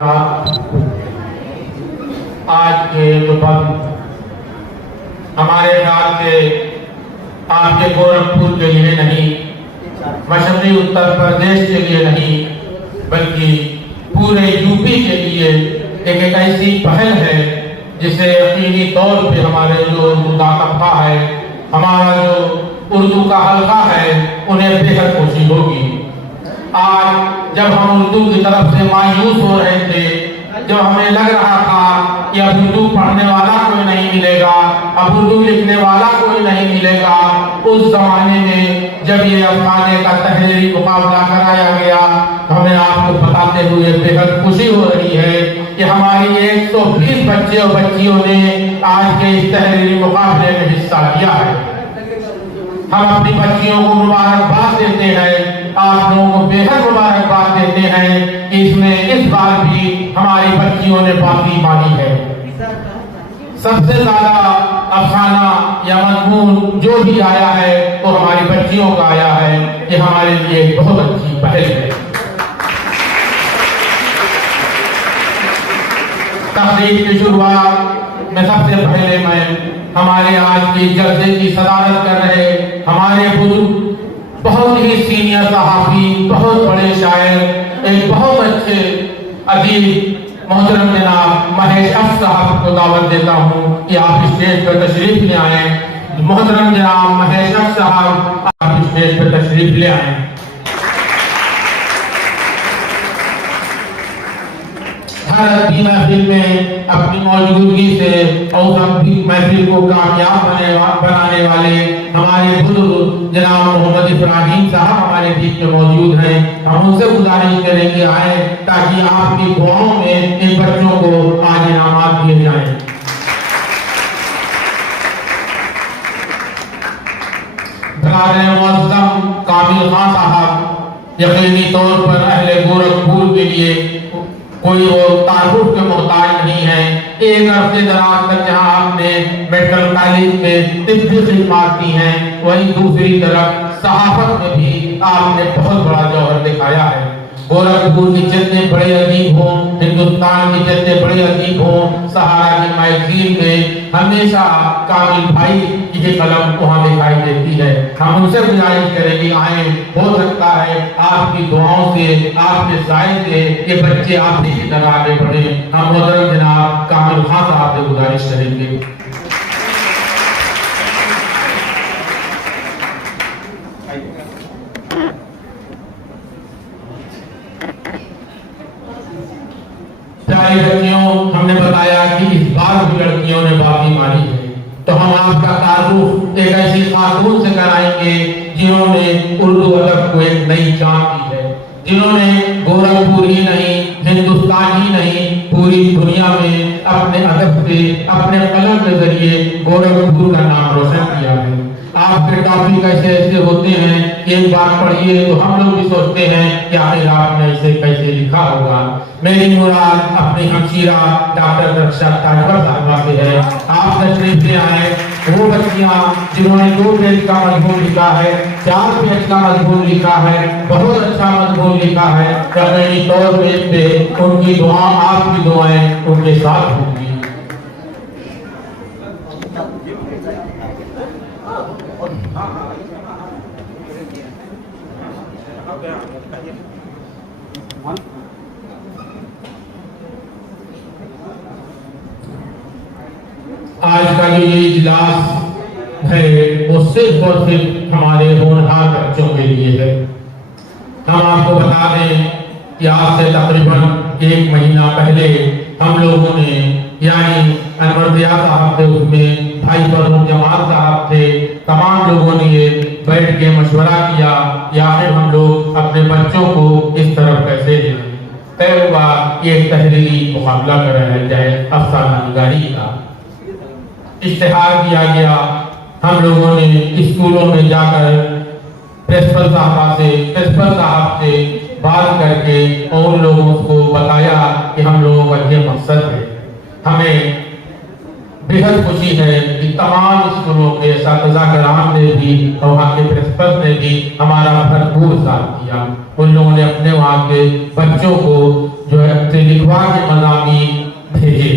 آج کے جو بند ہمارے خیال سے آپ کے گورکھپور کے لیے نہیں، مشرقی اتر پردیش کے لیے نہیں، بلکہ پورے یو پی کے لیے ایک ایسی پہل ہے جسے یقینی طور پہ ہمارے جو اردو کا طبقہ ہے، ہمارا جو اردو کا حلقہ ہے، انہیں بہت خوشی ہوگی۔ آج جب ہم اردو کی طرف سے مایوس ہو رہے تھے، جب ہمیں لگ رہا تھا کہ اب اردو پڑھنے والا کوئی نہیں ملے گا، اب اردو لکھنے والا کوئی نہیں ملے گا، اس زمانے میں جب یہ افسانے کا تحریری مقابلہ کرایا گیا، ہمیں آپ کو بتاتے ہوئے بہت خوشی ہو رہی ہے کہ ہماری 120 بچے اور بچیوں نے آج کے اس تحریری مقابلے میں حصہ لیا ہے۔ ہم اپنی بچیوں کو مبارکباد دیتے ہیں، آپ لوگوں کو بہت مبارکباد دیتے ہیں کہ اس میں اس بار بھی ہماری بچیوں نے باقی مانی ہے۔ سب سے زیادہ افسانہ یا مضمون جو بھی آیا ہے وہ ہماری بچیوں کا آیا ہے، یہ ہمارے لیے ایک بہت اچھی پہل ہے۔ تقریب کی شروعات میں سب سے پہلے میں ہمارے آج کی جلسے کی صدارت کر رہے ہمارے بزرگ، بہت ہی سینئر صحافی، بہت بڑے شاعر، ایک بہت اچھے ادیب محترم جناب مہیش افس صاحب کو دعوت دیتا ہوں کہ آپ اسٹیج پر تشریف لے آئیں۔ محترم جناب مہیش افس صاحب آپ اسٹیج پر تشریف لے آئیں۔ ہر اپنی محفل میں اپنی موجودگی سے اور اپنی محفل کو کامیاب بنانے والے ہمارے بزرگ جناب محمد ابراہیم صاحب ہمارے بیچ میں موجود ہیں۔ ہم ان سے گزارش کریں کہ آئیں تاکہ آپ کی دعاؤں میں ان بچوں کو آج انعامات دیے جائیں۔ برادر معظم کامل خان صاحب یقینی طور پر اہل گورکھپور کے لیے کوئی وہ تعارف کے محتاج نہیں ہے۔ ایک عرصے دراز تک جہاں آپ نے میڈیکل کالج میں طبی خدمات کی ہیں، وہیں دوسری طرف صحافت میں بھی آپ نے بہت بڑا جوہر دکھایا ہے۔ گورکھپور کی جتنے بڑے ادیب ہوں، ہندوستان کی جتنے بڑے ادیب ہوں، سہارا کی میگزین میں ہمیشہ کامل بھائی کی قلم وہاں دکھائی دیتی ہے۔ ہم ان سے گزارش کریں کہ آئیں، ہو سکتا ہے آپ کی دعاؤں سے، آپ کے سائے سے یہ بچے آپ کی طرح آگے بڑھیں۔ ہم محترم جناب کامل خان صاحب سے گزارش کریں گے۔ پیاری بچیوں، ہم نے بتایا کہ اس بار بھی لڑکیوں نے باقی ماری ہے، تو ہم آپ کا تعارف ایک ایسی خاتون سے کرائیں گے جنہوں نے اردو ادب کو ایک نئی چاند دی ہے، جنہوں نے گورکھپور ہی نہیں، ہندوستان ہی نہیں، پوری دنیا میں اپنے ادب سے، اپنے قلم کے ذریعے گورکھپور کا نام روشن کیا ہے۔ آپ کے ٹاپک ایسے ہوتے ہیں کہ ایک بار پڑھیے تو ہم لوگ بھی سوچتے ہیں کہ آخر آپ نے اسے کیسے لکھا ہوگا۔ میری مراد اپنی ہمشیرہ ڈاکٹر رکشا تاجور صاحبہ سے ہے۔ آپ تشریف لے آئیں۔ وہ بچیاں جنہوں نے 2 پیج کا مضمون لکھا ہے، 4 پیج کا مضمون لکھا ہے، بہت اچھا مضمون لکھا ہے، یقینی طور پہ ان کی دعا، آپ کی دعائیں ان کے ساتھ ہوں گی۔ آج کا جو یہ اجلاس ہے وہ صرف اور صرف ہمارے ہونہار بچوں کے لیے ہے۔ ہم آپ کو بتا دیں کہ آج سے تقریباً 1 مہینہ پہلے ہم لوگوں نے، یعنی انور ضیاء صاحب تھے، اس میں بھائی فاروق جمال صاحب تھے، تمام لوگوں نے یہ بیٹھ کے مشورہ کیا کہ آخر ہم لوگ اپنے بچوں کو اس طرف کیسے دیں۔ طے ہوا کہ ایک تحریری مقابلہ کرایا جائے افسانہ نگاری کا۔ اشتہار دیا گیا۔ ہم لوگوں نے اسکولوں میں جا کر پرنسپل صاحب سے بات کر کے اور لوگوں کو بتایا کہ ہم لوگوں کا یہ مقصد ہے۔ ہمیں بہت خوشی ہے کہ تمام اسکولوں کے اساتذہ کرام نے بھی اور وہاں کے پرنسپل نے بھی ہمارا بھرپور ساتھ دیا۔ ان لوگوں نے اپنے وہاں کے بچوں کو جو ہے لکھوا کے مضامین بھیجے۔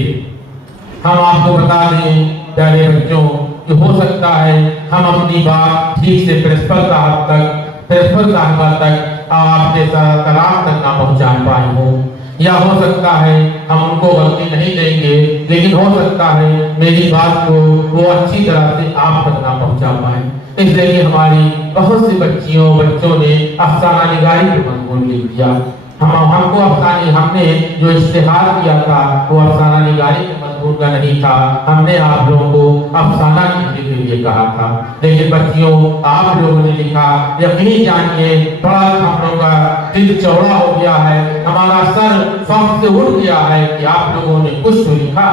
ہم آپ کو بتا دیں پیارے بچوں کہ ہو سکتا ہے ہم اپنی بات ٹھیک سے پرنسپل صاحبہ تک آپ کے ساتھ کلام تک نہ پہنچا پائے ہوں، یا ہو سکتا ہے ہم ان کو غلطی نہیں دیں گے، لیکن ہو سکتا ہے میری بات کو وہ اچھی طرح سے آپ تک نہ پہنچا پائیں۔ اس لیے ہماری بہت سی بچوں نے افسانہ نگاری پہ مضمون لکھ دیا۔ ہم کو ہم نے جو اشتہار کیا تھا وہ افسانہ نگاری کے مضمون کا نہیں تھا، ہم نے آپ لوگوں کو افسانہ لکھنے کے لیے کہا تھا۔ لیکن بچیوں آپ لوگوں نے لکھا، یقین جانیے بڑا ہم لوگوں کا دل چوڑا ہو گیا ہے، ہمارا سر فخر سے اٹھ گیا ہے کہ آپ لوگوں نے کچھ تو لکھا۔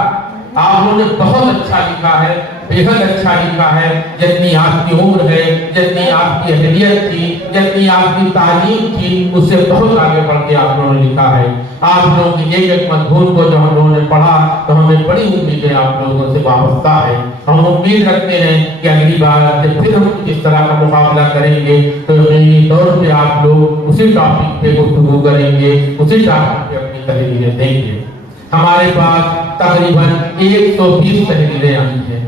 آپ لوگوں نے بہت اچھا لکھا ہے، بےحد اچھا لکھا ہے۔ جتنی آپ کی عمر ہے، جتنی آپ کی اہلیت تھی، جتنی آپ کی تعلیم تھی، اس سے بہت آگے بڑھ کے آپ لوگوں نے لکھا ہے۔ آپ لوگوں کی ایک مضمون کو جو ہم لوگوں نے پڑھا تو ہمیں بڑی امیدیں آپ لوگوں سے وابستہ ہے۔ ہم امید رکھتے ہیں کہ اگلی بار جب پھر ہم اس طرح کا مقابلہ کریں گے تو یقینی طور پہ آپ لوگ اسی ٹاپک پہ گفتگو کریں گے، اسی ٹاپک پہ اپنی تحریریں دیں گے۔ ہمارے پاس تقریباً 120 تحریریں آئی ہیں۔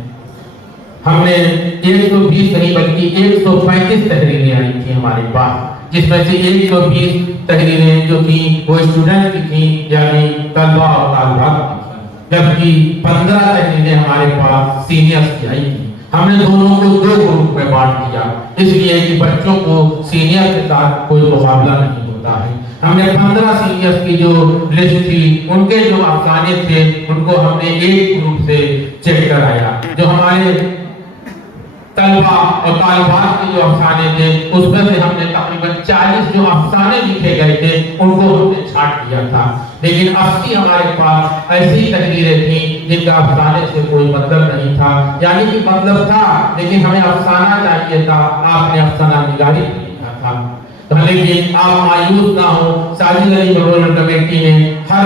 ہم نے 120 نہیں بلکہ 135 تحریریں آئی تھی ہمارے پاس، جس میں سے 120 تحریریں جو تھی وہ اسٹوڈنٹ کی تھیں، یعنی طلبہ اور طالبات کی تھیں، جبکہ 15 تحریریں ہمارے پاس سینئرز کی آئی تھیں۔ ہم نے دونوں کو 2 گروپ میں بانٹ دیا، اس لیے کہ بچوں کو سینئر کے ساتھ کوئی مقابلہ نہیں ہوتا ہے۔ ہم نے 15 سینئرز کی جو لسٹ تھی، ان کے جو افسانے تھے ان کو ہم نے ایک گروپ سے چیک کرایا۔ جو ہمارے طلبہ اور طالبات کے جو افسانے تھے اس میں سے ہم نے تقریباً 40 جو افسانے لکھے گئے تھے ان کو ہم نے چھانٹ دیا تھا، لیکن 80 ہمارے پاس ایسی تحریریں تھیں جن کا افسانے سے کوئی مطلب نہیں تھا، یعنی کہ مطلب تھا لیکن ہمیں افسانہ چاہیے تھا، آپ نے افسانہ نگاری لکھا تھا۔ لیکن آپ مایوس نہ ہو، ساجد علی میموریل کمیٹی نے ہر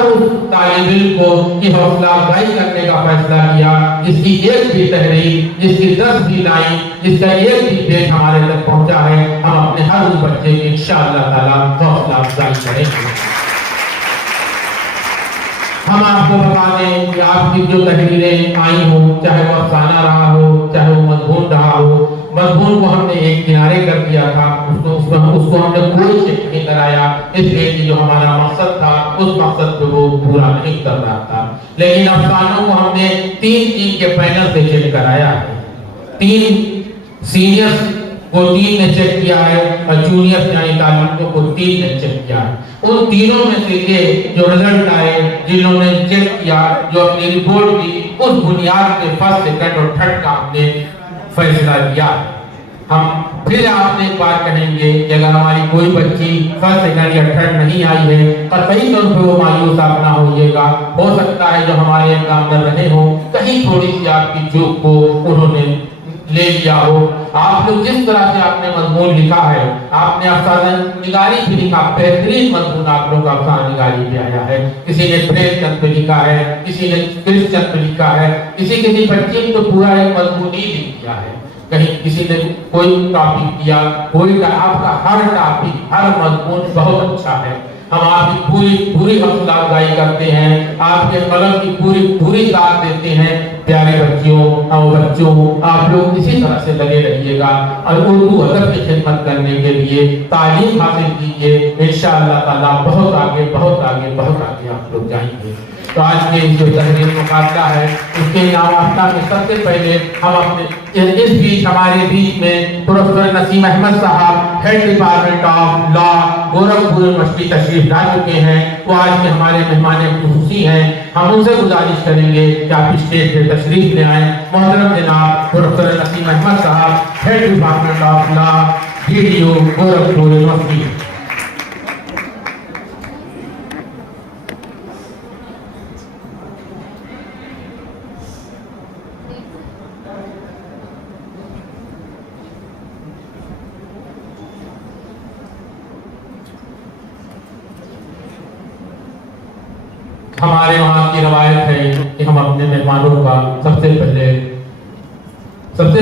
اس طالب علم کو کی حوصلہ افزائی کرنے کا فیصلہ کیا جس کی ایک بھی تحریر، جس کی 10 بھی لائن، جس کا ایک بھی پیج ہمارے تک پہنچا ہے، ہم اپنے ہر اس بچے کی انشاءاللہ تعالیٰ حوصلہ افزائی کریں گے۔ ہم آپ کو بتا دیں کہ آپ کی جو تحریریں آئی ہوں، چاہے وہ افسانہ رہا ہو، چاہے وہ مضمون رہا ہو، مضمون کو ہم نے ایک کنارے کر دیا تھا، اس کو ہم نے کوئی چیک نہیں کرایا، اس لیے کہ جو ہمارا مقصد تھا اس مقصد کو وہ پورا نہیں کر رہا تھا۔ لیکن افسانوں کو ہم نے 3 کے پینل سے چیک کرایا ہے۔ 3 سینئرز کو 3 نے چیک کیا ہے اور جونیئر یعنی طالبوں کو 3 نے چیک کیا ہے۔ ان تینوں میں سے یہ جو رزلٹ آئے، جنہوں نے چیک کیا، جو اپنی رپورٹ دی، اس بنیاد پہ فرسٹ، سیکنڈ اور تھرڈ کا ہم نے فیصلہ کیا۔ ہم پھر آپ سے ایک بار کہیں گے کہ اگر ہماری کوئی بچی فرسٹ، سیکنڈ یا تھرڈ نہیں آئی ہے، قطعی طور پہ وہ مایوس آپ نہ ہوئیے گا۔ ہو سکتا ہے جو ہمارے ایگزامنر رہے ہوں کہیں تھوڑی سی آپ کی چوک کو انہوں نے لے لیا ہو۔ آپ لوگ جس طرح سے آپ نے مضمون لکھا ہے، آپ نے افسانہ نگاری پہ لکھا، بہترین مضمون آپ لوگ کا افسانہ نگاری پہ آیا ہے۔ کسی نے پریس چند پہ لکھا ہے، کسی نے کرسچن پہ لکھا ہے، کسی بچے نے تو پورا ایک مضمون ہی لکھ دیا ہے، کہیں کسی نے کوئی ٹاپک دیا، کوئی آپ کا ہر ٹاپک، ہر مضمون بہت اچھا ہے۔ ہم آپ کی پوری حوصلہ افزائی کرتے ہیں، آپ کے قلم کی پوری ساتھ دیتے ہیں۔ پیارے بچیوں اور بچوں، آپ لوگ اسی طرح سے لگے رہیے گا اور اردو ادب کی خدمت کرنے کے لیے تعلیم حاصل کیجیے، انشاءاللہ تعالیٰ بہت آگے آپ لوگ جائیں گے۔ تو آج کے جو تحریر مقابلہ ہے اس کے انعام یافتہ میں سب سے پہلے ہم اپنے ہمارے بیچ میں پروفیسر نسیم احمد صاحب، head department of law, Gorakhpur university تشریف لا چکے ہیں، وہ آج کے ہمارے مہمان خصوصی ہیں۔ ہم ان سے گزارش کریں گے کہ آپ اسٹیج پہ تشریف لے آئیں۔ محترم جناب پروفیسر نسیم احمد صاحب، head department of law, DDO Gorakhpur university. ہمارے وہاں کی روایت ہے کہ ہم اپنے مہمانوں کا سب سے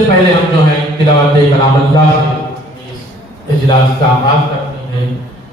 پہلے ہم جو ہے تلاوت کلام اللہ سے اجلاس کا آغاز کرتے ہیں،